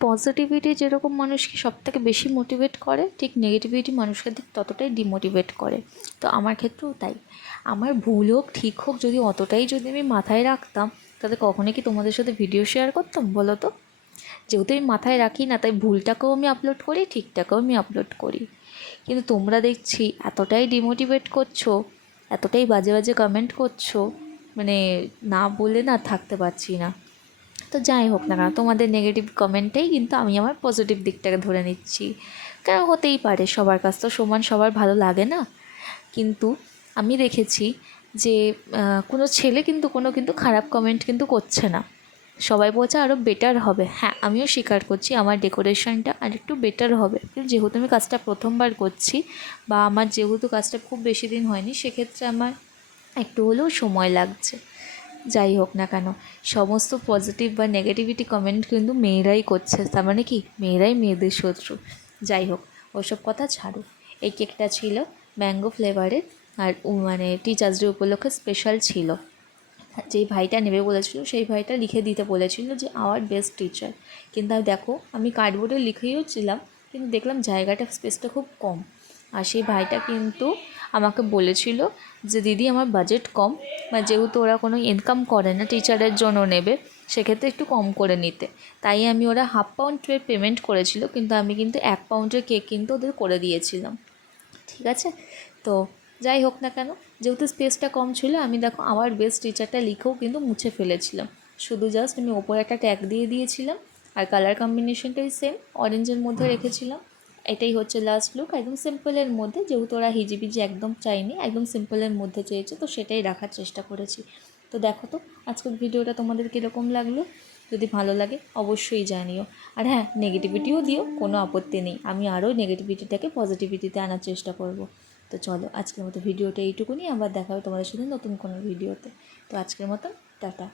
Positivity যেরকম মানুষকে সব থেকে বেশি মোটিভেট করে, ঠিক নেগেটিভিটি মানুষকে ঠিক ততটাই ডিমোটিভেট করে। তো আমার ক্ষেত্রেও তাই। আমার ভুল হোক, ঠিক হোক, যদি অতটাই যদি আমি মাথায় রাখতাম, তাহলে কখনোই কি তোমাদের সাথে ভিডিও শেয়ার করতাম বলো তো? যেহেতু আমি মাথায় রাখি না, তাই ভুলটাকেও আমি আপলোড করি, ঠিকটাকেও আমি আপলোড করি। কিন্তু তোমরা দেখছি এতটাই ডিমোটিভেট করছ, এতটাই বাজে বাজে কমেন্ট করছ মানে না বলে না থাকতে পারছি না। তো যাই হোক না কেন, তোমাদের নেগেটিভ কমেন্টেই কিন্তু আমি আমার পজিটিভ দিকটাকে ধরে নিচ্ছি। কারণ হতেই পারে, সবার কাছ তো সমান, সবার ভালো লাগে না। কিন্তু আমি দেখেছি যে কোনো ছেলে কিন্তু, কোনো কিন্তু খারাপ কমেন্ট কিন্তু করছে না। সবাই বলছে আরও বেটার হবে। হ্যাঁ আমিও স্বীকার করছি, আমার ডেকোরেশনটা আর একটু বেটার হবে। কিন্তু যেহেতু আমি কাজটা প্রথমবার করছি বা আমার যেহেতু কাজটা খুব বেশি দিন হয়নি, সেক্ষেত্রে আমার একটু হলেও সময় লাগছে। যাই হোক না কেন, সমস্ত পজিটিভ বা নেগেটিভিটি কমেন্ট কিন্তু মেয়েরাই করছে, তার মানে কি? মেয়েরাই মেয়েদের শত্রু। যাই হোক, ওসব কথা ছাড়ো। এই কেকটা ছিল ম্যাঙ্গো ফ্লেভারের আর মানে টিচার্স ডে উপলক্ষে স্পেশাল ছিল। যেই ভাইটা নেবে বলেছিল, সেই ভাইটা লিখে দিতে বলেছিল যে আওয়ার বেস্ট টিচার কিন্তু দেখো, আমি কার্ডবোর্ডে লিখেও ছিলাম, কিন্তু দেখলাম জায়গাটা স্পেসটা খুব কম। আর সেই ভাইটা কিন্তু আমাকে বলেছিল যে দিদি আমার বাজেট কম বা যেহেতু ওরা কোনো ইনকাম করে না টিচারের জন্য নেবে সেক্ষেত্রে একটু কম করে নিতে। তাই আমি ওরা হাফ পাউন্ড পেমেন্ট করেছিল কিন্তু আমি কিন্তু এক পাউন্ডের কেক কিন্তু ওদের করে দিয়েছিলাম। ঠিক আছে? তো যাই হোক না কেন যেহেতু স্পেসটা কম ছিল আমি দেখো আমার বেস্ট টিচারটা লিখেও কিন্তু মুছে ফেলেছিলাম। শুধু জাস্ট আমি ওপরে একটা ট্যাগ দিয়ে দিয়েছিলাম আর কালার কম্বিনেশনটাই সেম অরেঞ্জের মধ্যে রেখেছিলাম। এটাই হচ্ছে লাস্ট লুক একদম সিম্পলের মধ্যে, যেহেতু ওরা হিজিবিজি একদম চাইনি একদম সিম্পলের মধ্যে চেয়েছে, তো সেটাই রাখার চেষ্টা করেছি। তো দেখো তো, আজকের ভিডিওটা তোমাদের কীরকম লাগল? যদি ভালো লাগে, অবশ্যই জানিও। আর হ্যাঁ নেগেটিভিটিও দিও, কোনো আপত্তি নেই। আমি আরও নেগেটিভিটিটাকে পজিটিভিটিতে আনার চেষ্টা করব। তো চলো, আজকের মতো ভিডিওটা এইটুকুনি। আবার দেখা হবে তোমাদের সাথে নতুন কোনো ভিডিওতে। তো আজকের মতন, টাটা।